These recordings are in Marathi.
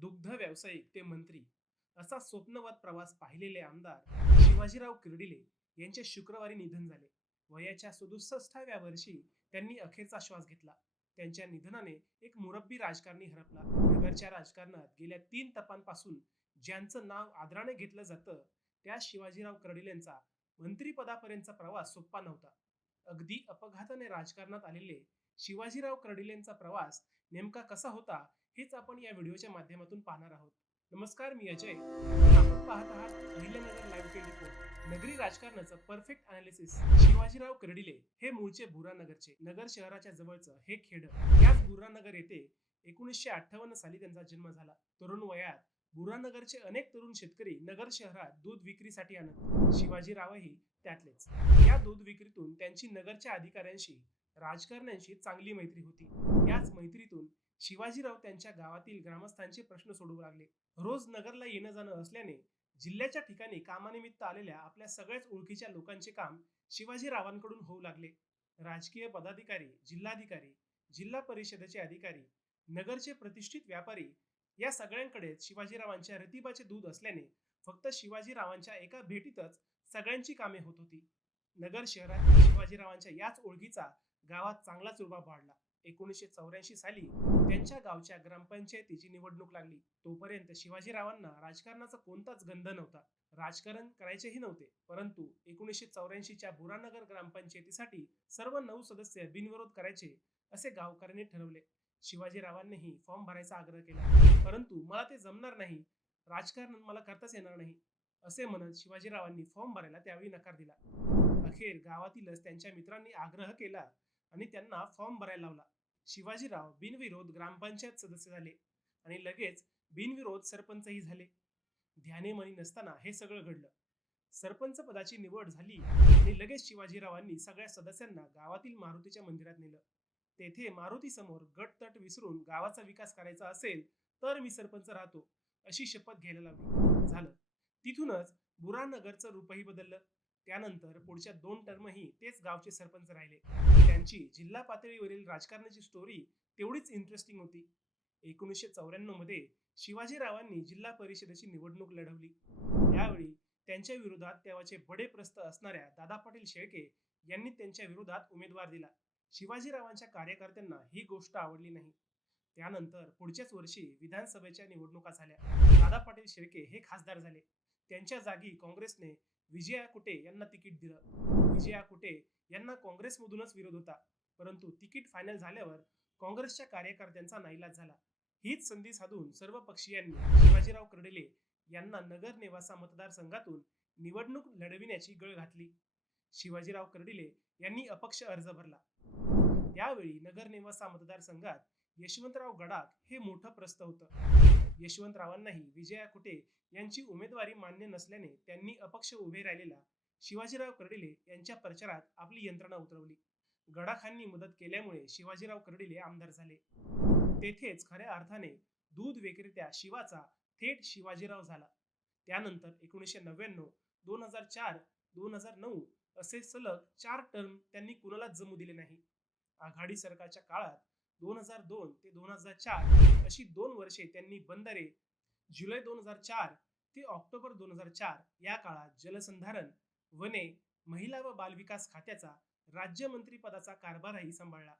दुग्ध व्यावसायिक ते मंत्री असा स्वप्नवाद प्रवास पाहिलेले आमदार शिवाजीराव किर्डिले यांचे शुक्रवारी निधन झाले. वयाच्या सदुसष्टाव्या वर्षी त्यांनी अखेरचा श्वास घेतला. त्यांच्या निधनाने एक मुरब्बी राजकारणी हरपला. नगरच्या राजकारणात गेल्या तीन तपांपासून ज्यांचं नाव आदराने घेतलं जातं त्या शिवाजीराव कर्डिलेंचा मंत्रीपदापर्यंतचा प्रवास सोपा नव्हता. अगदी अपघाताने राजकारणात आलेले शिवाजीराव कर्डिलेंचा प्रवास नेमका कसा होता हेच आपण या व्हिडिओच्या माध्यमातून पाहणार आहोत. नमस्कार मी अजय. आपण पाहत आहात अहिल्यानगर लाईव्ह ट्वेंटी फोर नगरी राजकारणाचं परफेक्ट अनालिसिस शिवाजीराव कर्डिले हे मूळचे बुरानगरचे नगर शहराच्या जवळचं हे खेड. याच बुरानगर येथे एकोणीसशे अठ्ठावन्न साली त्यांचा जन्म झाला. तरुण वयात बुरानगरचे अनेक तरुण शेतकरी नगर शहरात दूध विक्रीसाठी आणत. शिवाजीरावही त्यातलेच. या दूध विक्रीतून त्यांची नगरच्या अधिकाऱ्यांशी राजकारण्यांशी चांगली मैत्री होती. याच मैत्रीतून शिवाजीराव त्यांच्या गावातील ग्रामस्थांचे प्रश्न सोडवू लागले. रोज नगरला येणं जाणं असल्याने जिल्ह्याच्या ठिकाणी कामानिमित्त आलेल्या आपल्या सगळ्याच ओळखीच्या लोकांचे काम शिवाजीरावांकडून होऊ लागले. राजकीय पदाधिकारी जिल्हाधिकारी जिल्हा परिषदेचे अधिकारी नगरचे प्रतिष्ठित व्यापारी या सगळ्यांकडेच शिवाजीरावांच्या रतिबाचे दूध असल्याने फक्त शिवाजीरावांच्या एका भेटीतच सगळ्यांची कामे होत होती. नगर शहरातील शिवाजीरावांच्या याच ओळखीचा गावात चांगलाच रुबाब पाडला. एकोणीसशे चौऱ्याऐंशी साली त्यांच्या गावच्या ग्रामपंचायतीची निवडणूक लागली. तोपर्यंत शिवाजीरावांना राजकारणाचा कोणताच गंध नव्हता. राजकारण करायचेही नव्हते. परंतु एकोणीसशे चौऱ्याऐंशीच्या बुरानगर ग्रामपंचायतीसाठी सर्व नऊ सदस्य बिनविरोध करायचे असे गावकऱ्यांनी ठरवले. शिवाजीरावांनीही फॉर्म भरायचा आग्रह केला. परंतु मला ते जमणार नाही. राजकारण मला करताच येणार नाही. असे म्हणत शिवाजीरावांनी फॉर्म भरायला त्यावेळी नकार दिला. अखेर गावातीलच त्यांच्या मित्रांनी आग्रह केला आणि त्यांना फॉर्म भरायला लावला. शिवाजीराव बिनविरोध ग्रामपंचायत सदस्य झाले आणि लगेच बिनविरोध सरपंचही झाले. ध्यानेमनी नसताना हे सगळं घडलं. सरपंच पदाची निवड झाली आणि लगेच शिवाजीरावांनी सगळ्या सदस्यांना गावातील मारुतीच्या मंदिरात नेलं. तेथे मारुती समोर गटतट विसरून गावाचा विकास करायचा असेल तर मी सरपंच राहतो अशी शपथ घ्यायला लागली झालं. तिथूनच बुरानगरचं रूपही बदललं. त्यानंतर पुढच्या दोन टर्मही तेच गावचे सरपंच राहिले. त्यांची जिल्हा पातळीवरील राजकारणाची स्टोरी तेवढीच इंटरेस्टिंग होती. एकोणीसशे चौऱ्याण्णवमध्ये शिवाजीरावांनी जिल्हा परिषदेची निवडणूक लढवली. त्यावेळी त्यांच्या विरोधात तेव्हाचे बडे प्रस्थ असणाऱ्या दादा पाटील शेळके यांनी त्यांच्या विरोधात उमेदवार दिला. शिवाजीरावांच्या कार्यकर्त्यांना ही गोष्ट आवडली नाही. त्यानंतर पुढच्याच वर्षी विधानसभेच्या निवडणुका झाल्या. दादा पाटील शेळके हे खासदार झाले. त्यांच्या जागी काँग्रेसने विजया कुटे यांना तिकीट दिलं. विजया कुटे यांना काँग्रेसमधूनच विरोध होता. परंतु तिकीट फायनल झाल्यावर काँग्रेसच्या कार्यकर्त्यांचा नाईलाज झाला. हीच संधी साधून सर्व पक्षीयांनी शिवाजीराव कर्डिले यांना नगर नेवासा मतदारसंघातून निवडणूक लढविण्याची गळ घातली. शिवाजीराव कर्डिले यांनी अपक्ष अर्ज भरला. त्यावेळी नगर नेवासा मतदारसंघात यशवंतराव गडाख हे मोठं प्रस्त होतं. यशवंतरावांनाही विजया कुटे यांची उमेदवारी मान्य नसल्याने त्यांनी अपक्ष उभे राहिलेला शिवाजीराव कर्डिले यांच्या प्रचारात आपली यंत्रणा उतरवली. गडाखांनी मदत केल्यामुळे शिवाजीराव कर्डिले आमदार झाले. तेथेच खऱ्या अर्थाने दूध विक्रेत्या शिवाचा थेट शिवाजीराव झाला. त्यानंतर एकोणीसशे नव्याण्णव दोन हजार चार दोन हजार नऊ असे सलग चार टर्म त्यांनी कुणालाच जमू दिले नाही. आघाडी सरकारच्या काळात दोन हजार दोन ते दोन हजार चार अशी दोन वर्षे त्यांनी बंदरे जुलै दोन हजार चार ते ऑक्टोबर दोन हजार चार या काळात जलसंधारण वने महिला व बालविकास खात्याचा राज्यमंत्रीपदाचा कारभारही सांभाळला.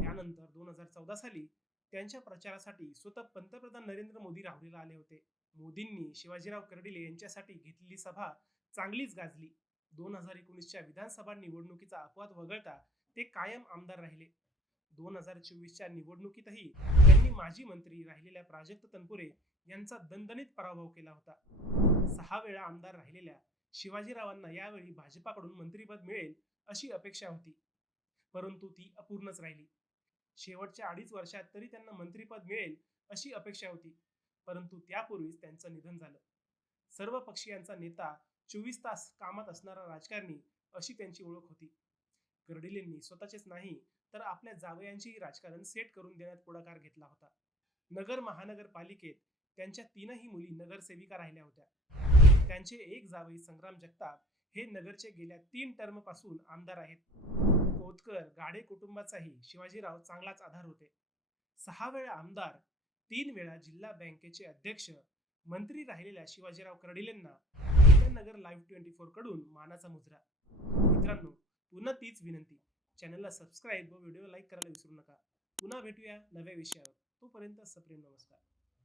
त्यानंतर दोन हजार चौदा साली त्यांच्या प्रचारासाठी स्वतः पंतप्रधान नरेंद्र मोदी राहुरीला आले होते. मोदींनी शिवाजीराव कर्डिले यांच्यासाठी घेतलेली सभा चांगलीच गाजली. दोन हजार एकोणीसच्या विधानसभा निवडणुकीचा अपवाद वगळता ते कायम आमदार राहिले. दोन हजार चोवीसच्या निवडणुकीतही त्यांनी माजी मंत्री राहिलेल्या प्राजक्त तनपुरे यांचा दणदणीत पराभव केला होता. सहा वेळा आमदार राहिलेल्या शिवाजीरावांना यावेळी भाजपाकडून मंत्रीपद मिळेल अशी अपेक्षा होती. परंतु ती अपूर्णच राहिली. शेवटच्या अडीच वर्षात तरी त्यांना मंत्रीपद मिळेल अशी अपेक्षा होती. परंतु त्यापूर्वीच त्यांचं निधन झालं. सर्व पक्षीयांचा नेता चोवीस तास कामात असणारा राजकारणी अशी त्यांची ओळख होती. कर्डिलेंनी स्वतःचेच नाही तर आपल्या जावयांची राजकारण सेट करून देण्यात पुढाकार घेतला होता. नगर महानगरपालिकेत त्यांच्या तीनही मुली नगरसेविका राहिल्या होत्या. त्यांचे एक जावई संग्राम जगताप हे नगरचे गेल्या तीन टर्मपासून आमदार आहेत. कोतकर गाडे कुटुंबाचाही शिवाजीराव चांगलाच आधार होते. सहा वेळा आमदार तीन वेळा जिल्हा बँकेचे अध्यक्ष मंत्री राहिलेल्या शिवाजीराव कर्डिलेंना नगर लाईव्ह ट्वेंटी फोरकडून मानाचा मुजरा. मित्रांनो पुन्हा तीच विनंती. चॅनलला सबस्क्राईब व व्हिडिओ लाईक करायला विसरू नका. पुन्हा भेटूया नव्या विषयावर. तोपर्यंत सप्रेम नमस्कार.